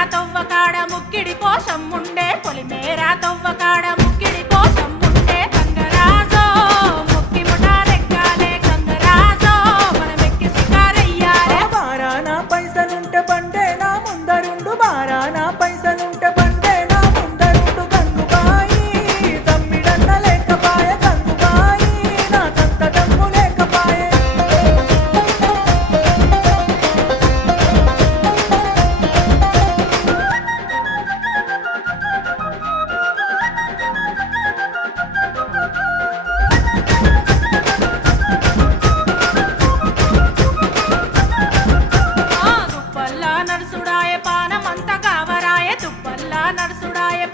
పొలిమేరా తవ్వకాడ ముక్కిడి కోసం ఉండే పొలిమేరా తవ్వకాడ ముక్కిడి కోసం ఉండే గంగరాజో ముక్కి ముఠాలెక్కాలే గంగరాజో మనమెక్కి షికారయ్యాలే బారానా పైసలుంటే బండే నా ముందరుండు బారానా పైసలుంటే బండే నా ముందరుండు గంగుబాయి తమ్మిడన్న లేకపాయే గంగుబాయి నాకంత దమ్ము లేకపాయే తుప్పల్లా నడుసుడాయే పానమంత కావరాయే తుప్పల్లా నడుసుడాయే